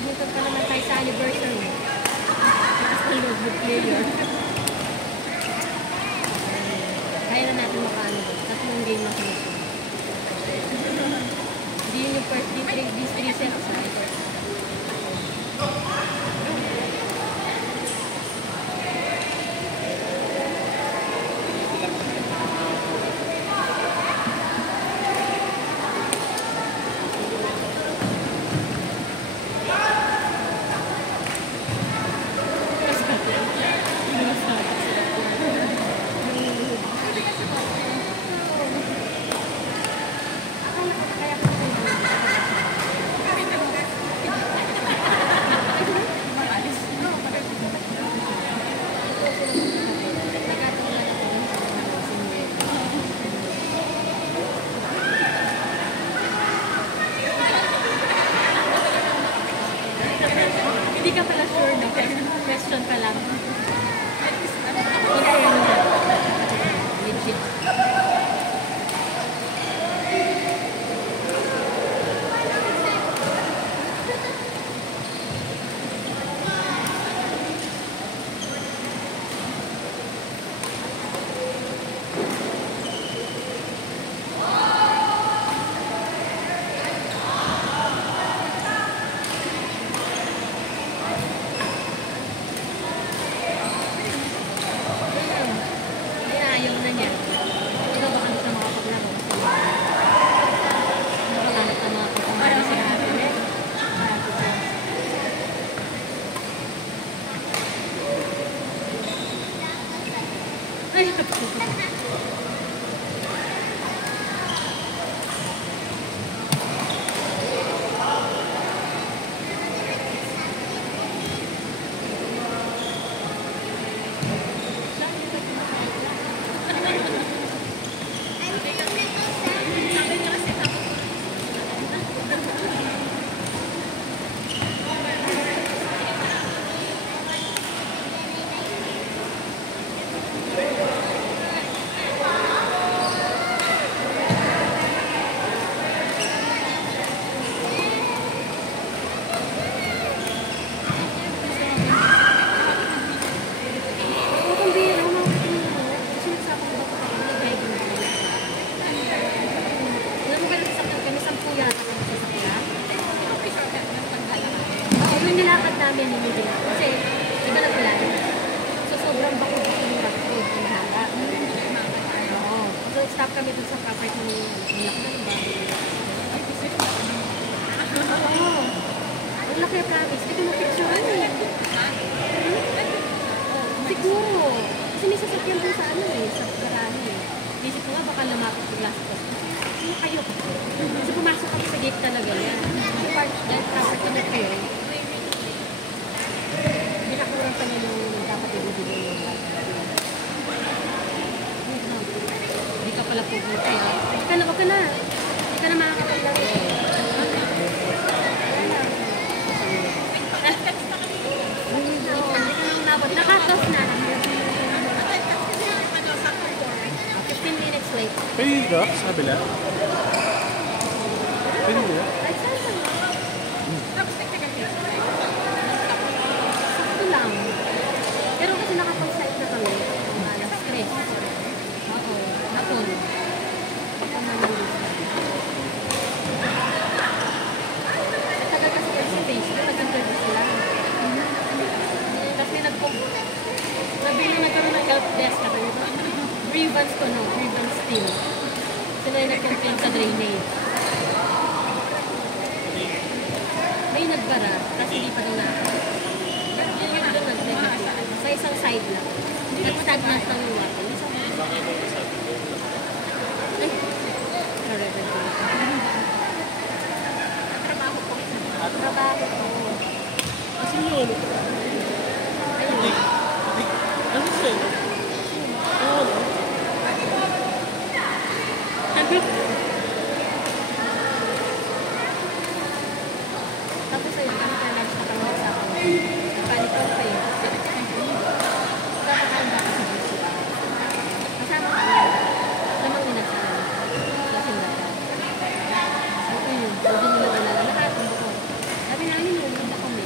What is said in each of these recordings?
Mag-badminton pa naman tayo sa anniversary. Tapos na notebook player. Kaya na natin makaano doon. Tatlong game na kami. Hindi yun yung first these three sets na. Hindi ka pala sure na question ka lang. Legit. Nilakad namin yung nila. Kasi, iba na pala. So, sobrang bakit yung road na mahaba. Oo. So, stop kami dun sa property ng nilakad ng bago. Oo. Ang laki promise. Hindi ko na-picture eh. Siguro. Kasi may sasakyan dun sa ano eh, sa garahe. Isip ko nga, baka lumapit yung glass post. Ano kayo? Kasi pumasok kami sa gate talaga yan. Property na kayo. Binakulang pa niya yung dapat ibibigay yung hindi ka pala pupunta yun. Huwag ka na. Hindi ka na makakapaglang ito. Hindi ka na umabot. Nakatos na. 15 minutes late. Pwede dito? Sa kabila? Pwede dito? Ay, saan ka? Sakto lang. Pero kasi nakapag-site na kami. Alas 3. Oo. Hapon. Hapon na lang dito. Tagal kasi kasi face. Tagal-tagal sila. Kasi nabili nagkaroon ng help desk na kayo. Grievance ko no. Grievance team. Sila yung nag-complain sa drainage. May nagbara, kasi hindi pa daw na. Sa isang side lang. Nag-stagnant ng water. Ay! Trabaho ko. Kasi yun. Ayun. Ano siya? Ano? Tapos ayun, kami ka lang sa pang-usapan mo. Napalitan pa yun. Kapakain ba kasi dito? Kasama ka yun. Lamang inasal. Lasing na ka. So ayun, hindi nila wala. Nakatong ko. Sabi namin yun, hindi kami.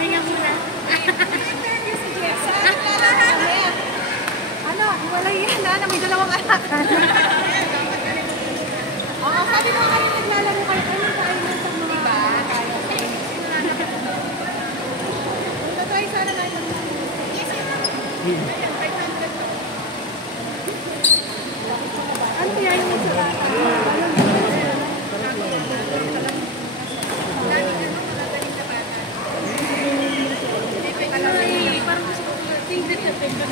Pahinga muna. Ano, wala yan na may dalawang anak. Oo, sabi ko kayo naglalaro kayo. Ano tayo ng sa mga... Diba? Tatry sana na ito. Ano kaya yung sa bata? Parang gusto ko favorite na favorite.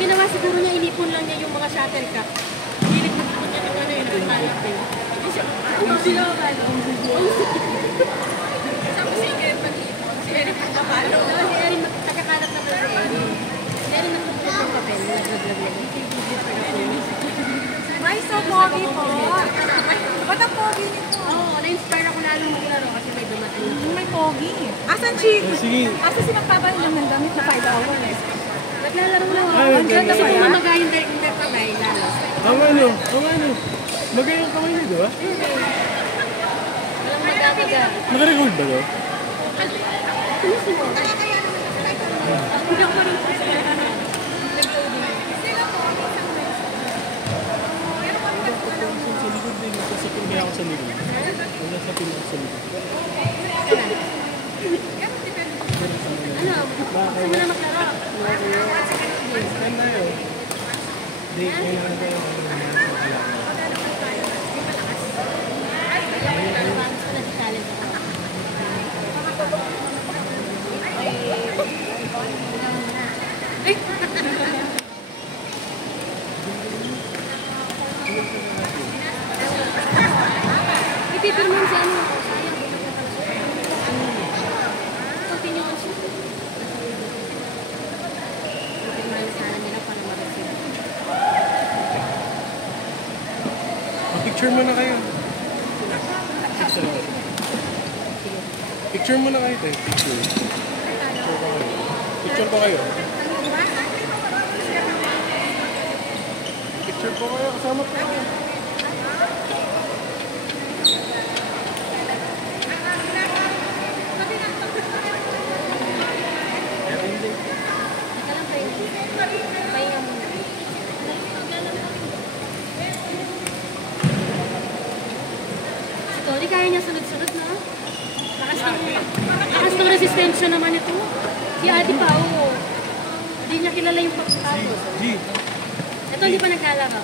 Ginawa siguro niya, inipon lang niya yung mga shuttlecock. Hilig na ipon niya ng ano yun, ang kalap eh. Ang sila ka, Sabi si Erin mag-iipon. Si Erin magpapalo. Si Erin, taga-kalap na ba si Erin? Si Erin nagtutulog ng papel, naglag-lag. Ay, so pogi po. Ba't ang pogi nito? Oo, na-inspire ako lalong maglaro kasi may dumating na. May pogi. Asan si... Sige. Asan si magpapalo lang ng damit na 5 hours? Naglalaro lang ako. Ay, Ang ganda ba ko yan? mamagayin dahil hindi pa may lalas. Ang ano. Magayang kamay niyo, di ba? Walang magagaga. Naka-record ba to? Tumisin mo. Hindi ako marunong kasi. Sa likod din. Nasasapin kaya ako sa likod. Nasasapin ako sa likod. Ano? Gusto mo na maglaro? Saan tayo? Hindi, kailangan tayo. Gusto na si Talent ako. Ay! Ipipirman siya ano. Continue on siya. Ipipirman na sana nila para mag-receive. Picture muna kayo. Picture muna kayo tayo. Picture pa kayo. Picture po kayo. Kasama po kayo. Ika lang kayo. Pahinga muna. Si Tony, kaya niya sunod-sunod, no? Lakas ng resistensya naman ito. Si Adi pa, oo. Hindi niya kilala yung pagkatapos. G. Ito, hindi pa naglalaro.